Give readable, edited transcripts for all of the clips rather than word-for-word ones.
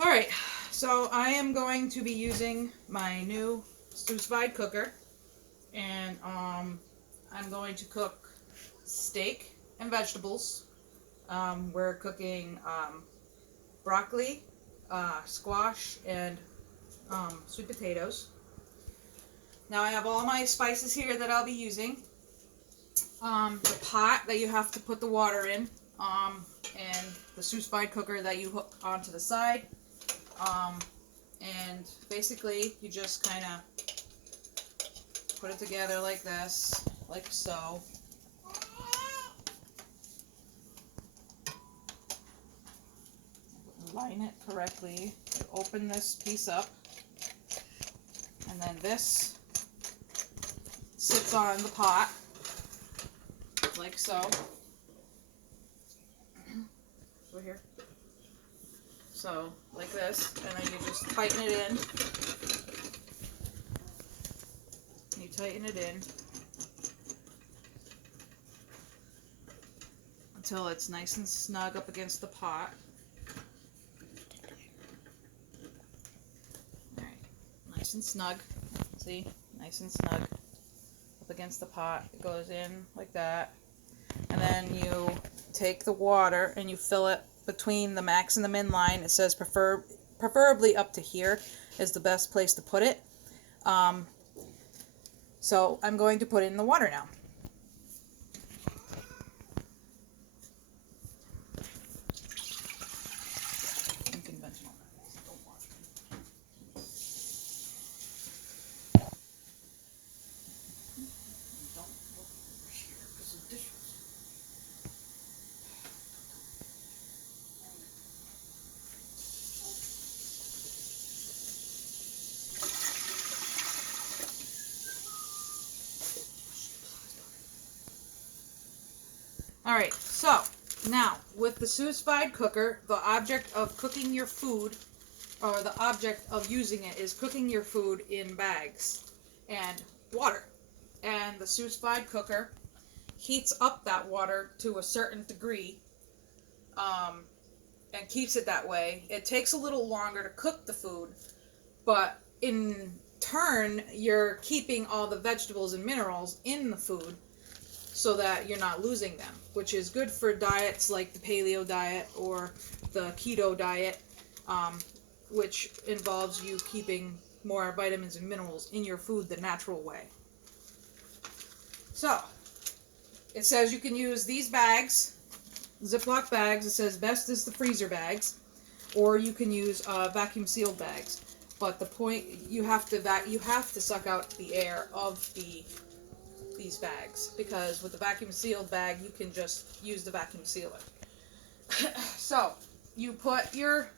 Alright, so I am going to be using my new Sous vide cooker, and I'm going to cook steak and vegetables. We're cooking broccoli, squash, and sweet potatoes. Now I have all my spices here that I'll be using. The pot that you have to put the water in, and the Sous vide cooker that you hook onto the side. And basically you just kind of put it together like this, like so. Line it correctly. Open this piece up, and then this sits on the pot like so. Over here. So like this, and then you just tighten it in. You tighten it in until it's nice and snug up against the pot. Alright, nice and snug. See? Nice and snug up against the pot. It goes in like that. And then you take the water and you fill it between the max and the min line. It says preferably up to here is the best place to put it. So I'm going to put it in the water now. Unconventional. Don't watch me. Don't look over here because of dishes. Alright, so now with the Sous vide cooker, the object of cooking your food, or the object of using it, is cooking your food in bags and water. And the Sous vide cooker heats up that water to a certain degree, and keeps it that way. It takes a little longer to cook the food, but in turn, you're keeping all the vegetables and minerals in the food so that you're not losing them, which is good for diets like the paleo diet or the keto diet, which involves you keeping more vitamins and minerals in your food the natural way. So, it says you can use these bags, Ziploc bags. It says best is the freezer bags, or you can use vacuum sealed bags. But the point, you have to suck out the air of these bags, because with the vacuum sealed bag you can just use the vacuum sealer. So you put your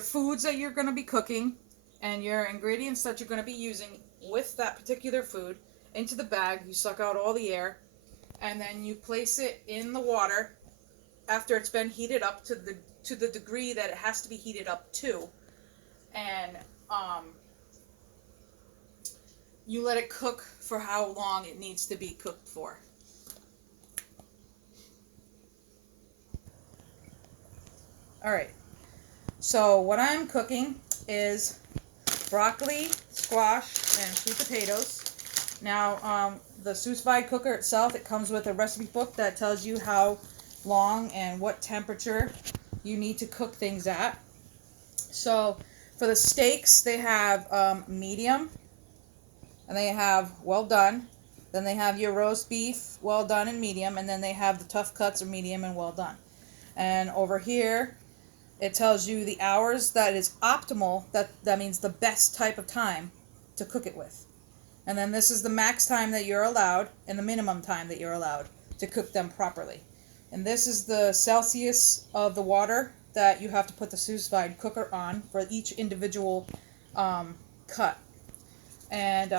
foods that you're going to be cooking and your ingredients that you're going to be using with that particular food into the bag. You suck out all the air, and then you place it in the water after it's been heated up to the degree that it has to be heated up to, and you let it cook for how long it needs to be cooked for. Alright, so what I'm cooking is broccoli, squash, and sweet potatoes. Now, the Sous vide cooker itself, it comes with a recipe book that tells you how long and what temperature you need to cook things at. So, for the steaks, they have medium, and they have well done. Then they have your roast beef, well done and medium, and then they have the tough cuts, or medium and well done. And over here, it tells you the hours that is optimal, that means the best type of time to cook it with. And then this is the max time that you're allowed, and the minimum time that you're allowed to cook them properly. And this is the Celsius of the water that you have to put the Sous vide cooker on for each individual cut. And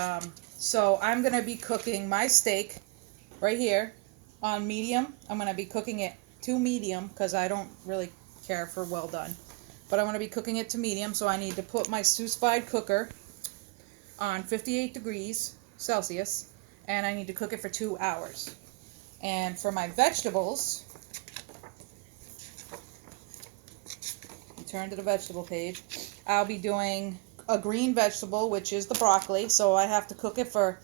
so I'm going to be cooking my steak right here on medium. I'm going to be cooking it to medium because I don't really care for well done. But I'm going to be cooking it to medium, so I need to put my Sous vide cooker on 58 degrees Celsius, and I need to cook it for 2 hours. And for my vegetables, turn to the vegetable page, I'll be doing a green vegetable, which is the broccoli. So I have to cook it for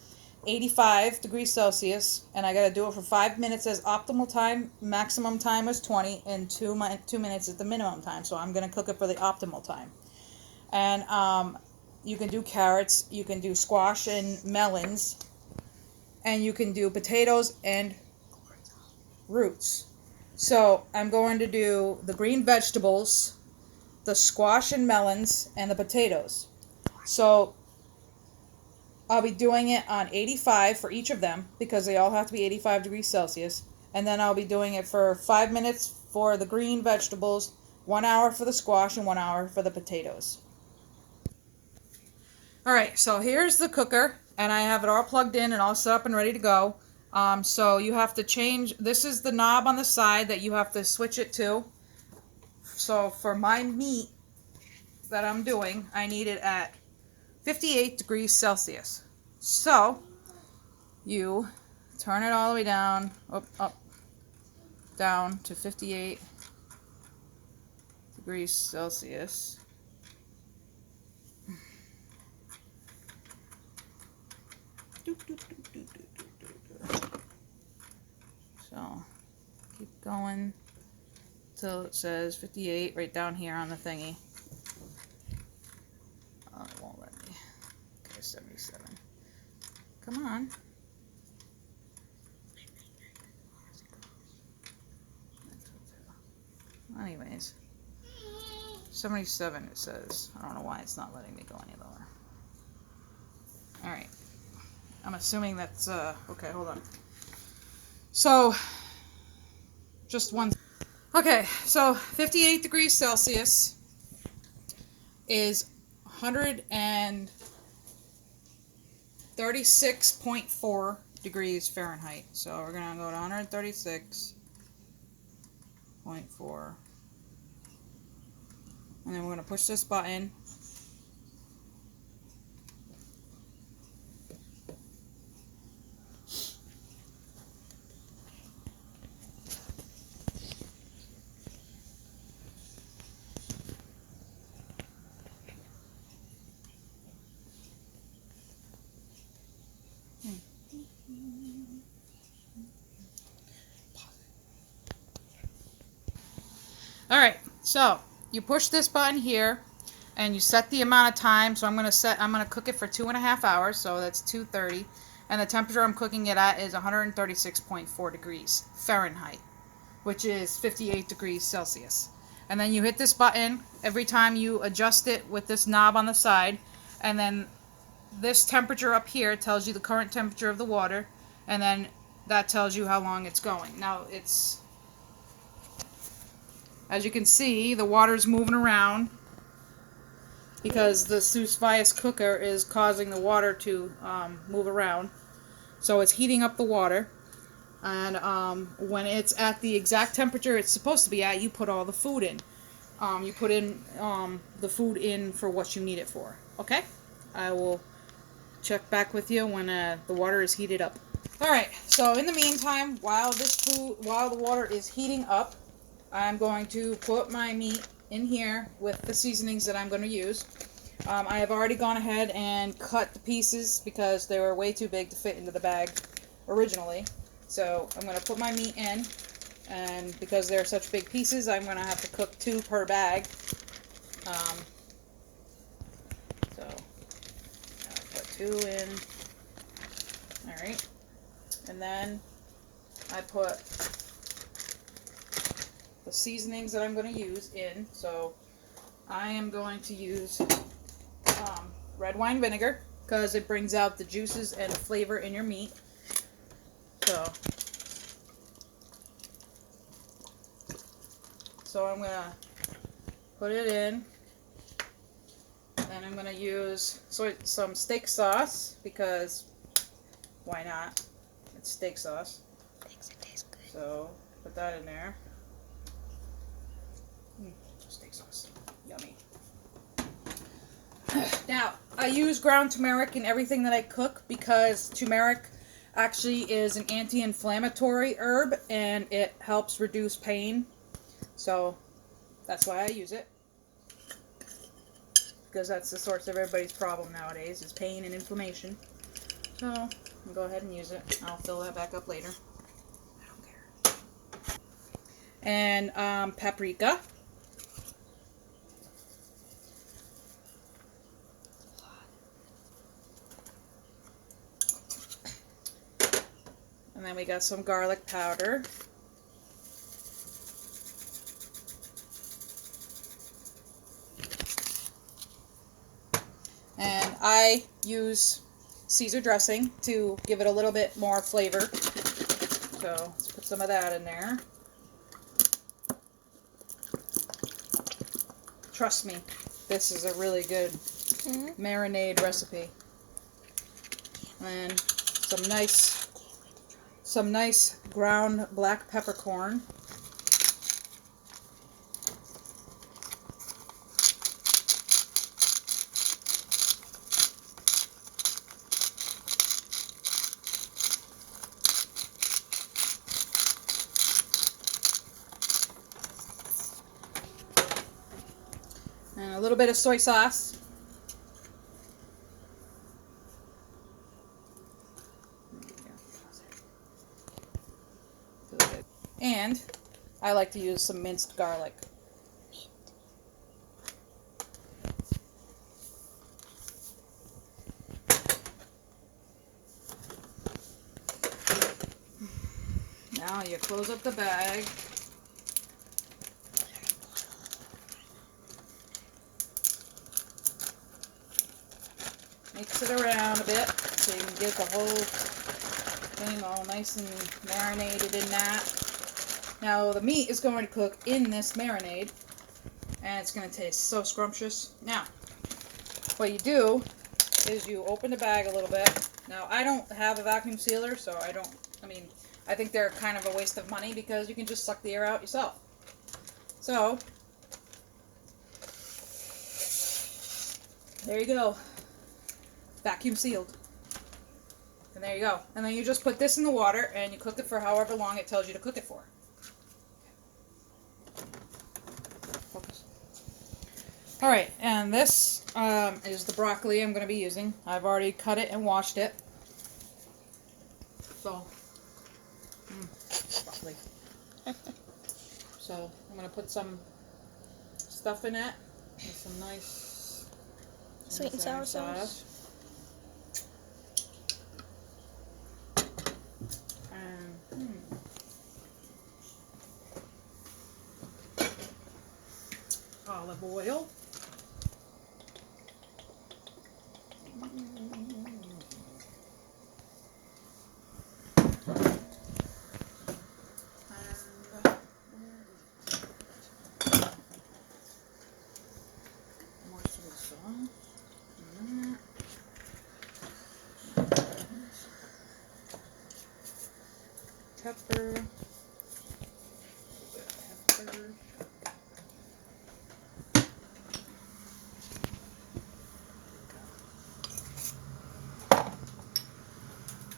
85 degrees Celsius, and I got to do it for 5 minutes as optimal time. Maximum time is 20, and 2 minutes is the minimum time. So I'm going to cook it for the optimal time. And you can do carrots, you can do squash and melons, and you can do potatoes and roots. So I'm going to do the green vegetables, the squash and melons, and the potatoes. So I'll be doing it on 85 for each of them because they all have to be 85 degrees Celsius. And then I'll be doing it for 5 minutes for the green vegetables, 1 hour for the squash, and 1 hour for the potatoes. Alright, so here's the cooker, and I have it all plugged in and all set up and ready to go. So you have to change, this is the knob on the side that you have to switch it to. So for my meat that I'm doing, I need it at 58 degrees Celsius. So you turn it all the way down, up, down to 58 degrees Celsius. So keep going till it says 58 right down here on the thingy. Oh, it won't let me. Okay, 77. Come on. Anyways, 77 it says. I don't know why it's not letting me go any lower. Alright. I'm assuming that's, okay, hold on. So, just one. Okay, so 58 degrees Celsius is 136.4 degrees Fahrenheit. So we're going to go to 136.4. And then we're going to push this button. Alright, so you push this button here and you set the amount of time. So I'm gonna cook it for 2.5 hours, so that's 230. And the temperature I'm cooking it at is 136.4 degrees Fahrenheit, which is 58 degrees Celsius. And then you hit this button every time you adjust it with this knob on the side, and then this temperature up here tells you the current temperature of the water, and then that tells you how long it's going. Now it's, as you can see, the water's moving around because the Sous vide cooker is causing the water to move around. So it's heating up the water. And when it's at the exact temperature it's supposed to be at, you put all the food in. You put in the food in for what you need it for. Okay? I will check back with you when the water is heated up. Alright, so in the meantime, while the water is heating up, I'm going to put my meat in here with the seasonings that I'm going to use. I have already gone ahead and cut the pieces because they were way too big to fit into the bag originally. So I'm going to put my meat in, and because they're such big pieces, I'm going to have to cook 2 per bag. So I'll put 2 in. Alright. And then I put the seasonings that I'm going to use in. So I am going to use red wine vinegar because it brings out the juices and the flavor in your meat. So I'm going to put it in. Then I'm going to use some steak sauce because why not? It's steak sauce. Makes it taste good. So put that in there. Steak sauce. Yummy. Now, I use ground turmeric in everything that I cook because turmeric actually is an anti-inflammatory herb and it helps reduce pain. So that's why I use it. because that's the source of everybody's problem nowadays, is pain and inflammation. So, I'll go ahead and use it. I'll fill that back up later. I don't care. And paprika. And then we got some garlic powder. And I use Caesar dressing to give it a little bit more flavor. So let's put some of that in there. Trust me, this is a really good marinade recipe. And some nice ground black peppercorn. And a little bit of soy sauce. And I like to use some minced garlic. Now you close up the bag. Mix it around a bit so you can get the whole thing all nice and marinated in that. Now the meat is going to cook in this marinade, and it's going to taste so scrumptious. Now, what you do is you open the bag a little bit. Now, I don't have a vacuum sealer, so I think they're kind of a waste of money because you can just suck the air out yourself. So, there you go. Vacuum sealed. And there you go. And then you just put this in the water and you cook it for however long it tells you to cook it for. Focus. Alright, and this is the broccoli I'm going to be using. I've already cut it and washed it. So, broccoli. So, I'm going to put some stuff in it. With some nice sweet and sour sauce. Olive oil. More soy sauce. Pepper.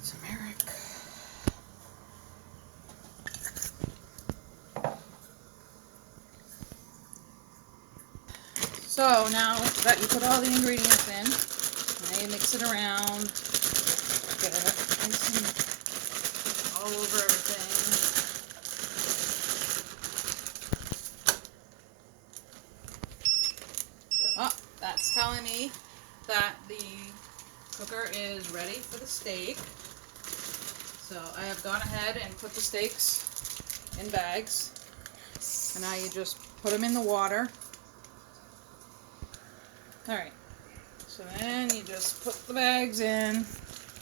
Turmeric. So now that you put all the ingredients in, now you mix it around, get it nice and all over everything. Oh, that's telling me that the cooker is ready for the steak. So I have gone ahead and put the steaks in bags. And now you just put them in the water. Alright, so then you just put the bags in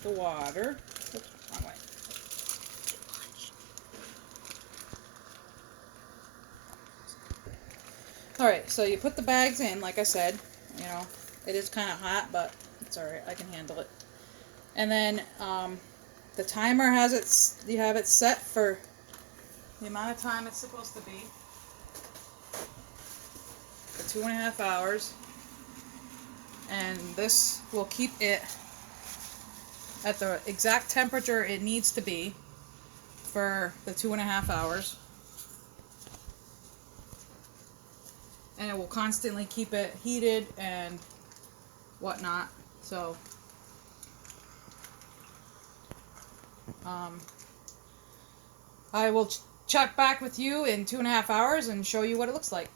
the water. Oops, wrong way. Alright, so you put the bags in, like I said. You know, it is kind of hot, but it's alright, I can handle it. And then the timer has you have it set for the amount of time it's supposed to be. For 2.5 hours. And this will keep it at the exact temperature it needs to be for the 2.5 hours. And it will constantly keep it heated and whatnot. So, I will check back with you in 2.5 hours and show you what it looks like.